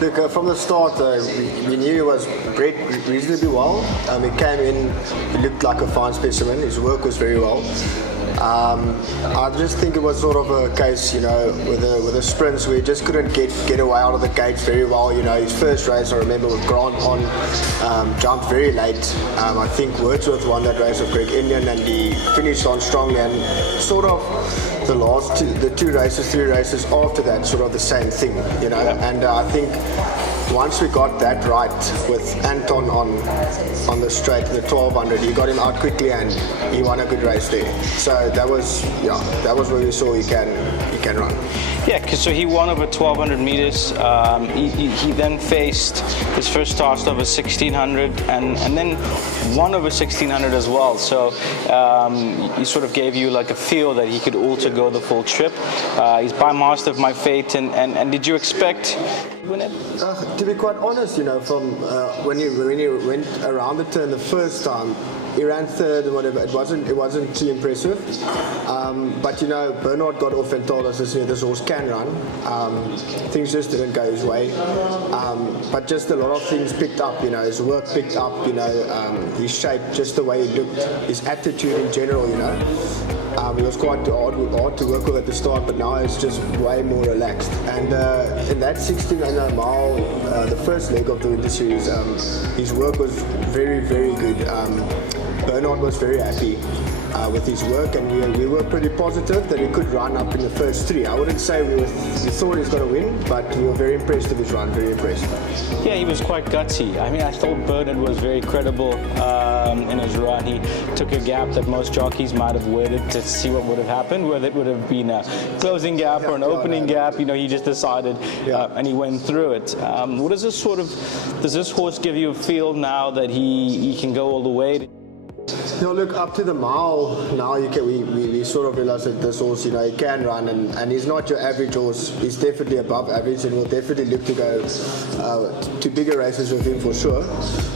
Look, from the start, we knew he was bred reasonably well. He came in, he looked like a fine specimen. His work was very well. I just think it was sort of a case, with the sprints where he just couldn't get away out of the gates very well. His first race, I remember, with Grant on, jumped very late. I think Wordsworth won that race with Greg Indian, and he finished on strongly, and sort of the three races after that, sort of the same thing, and I think once we got that right with Anton on the straight, the 1200, he got him out quickly and he won a good race there. So that was where we saw he can run. Yeah, so he won over 1200 meters. He then faced his first task over 1600 and then won over 1600 as well. So he sort of gave you like a feel that he could also go the full trip. He's by master of my fate, and did you expect to win it? To be quite honest, from when he went around the turn the first time, he ran third and whatever. It wasn't too impressive. But Bernard got off and told us this horse can run. Things just didn't go his way. But just a lot of things picked up. His work picked up. His shape, just the way he looked, his attitude in general. He was quite hard to work with at the start, but now it's just way more relaxed. And in that 1600 mile, the first leg of the Winter Series, his work was very, very good. Bernard was very happy with his work, and we were pretty positive that he could run up in the first three. I wouldn't say we thought he was going to win, but we were very impressed with his run, very impressed. Yeah, he was quite gutsy. I mean, I thought Bernard was very credible in his run. He took a gap that most jockeys might have waited to see what would have happened, whether it would have been a closing gap or an opening gap. He just decided and he went through it. What does this horse give you a feel now that he can go all the way? Look, up to the mile now, we sort of realize that this horse, he can run, and he's not your average horse. He's definitely above average, and we'll definitely look to go to bigger races with him for sure.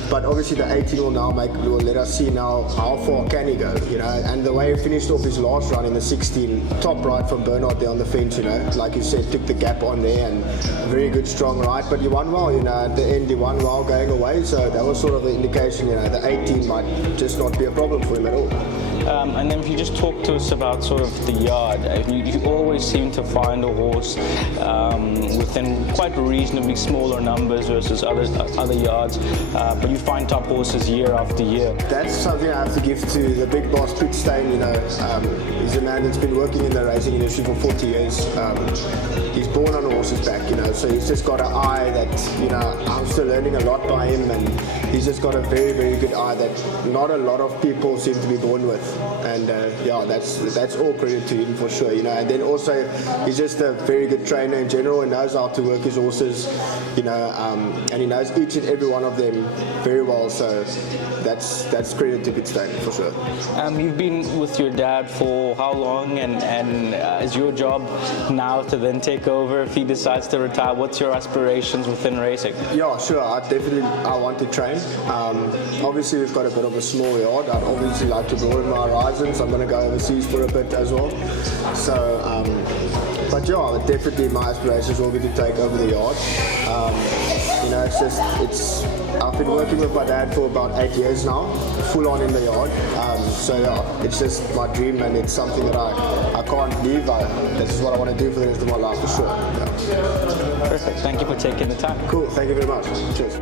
But obviously the 18 will let us see now how far can he go, and the way he finished off his last run in the 16, top right from Bernard there on the fence, like you said, took the gap on there, and very good strong right, but he won well, at the end he won well going away, so that was sort of the indication, the 18 might just not be a problem for him at all. And then if you just talk to us about sort of the yard, you always seem to find a horse within quite reasonably smaller numbers versus other yards, but you find top horses year after year. That's something I have to give to the big boss, Elbert Steyn. He's a man that's been working in the racing industry for 40 years. He's born on a horse's back, so he's just got an eye that, I'm still learning a lot by him, and he's just got a very, very good eye that not a lot of people seem to be born with. And that's all credit to him for sure, and then also he's just a very good trainer in general and knows how to work his horses, and he knows each and every one of them very well, so that's credit to Elbert Steyn for sure. You've been with your dad for how long, and is your job now to then take over if he decides to retire? What's your aspirations within racing? Yeah, sure, I want to train. Obviously we've got a bit of a small yard. I'd obviously like to broaden my horizons. I'm going to go overseas for a bit as well. So, but yeah, definitely my aspirations will be to take over the yard. I've been working with my dad for about 8 years now, full on in the yard. So yeah, it's just my dream, and it's something that I can't leave. This is what I want to do for the rest of my life for sure. Yeah. Perfect. Thank you for taking the time. Cool. Thank you very much. Cheers.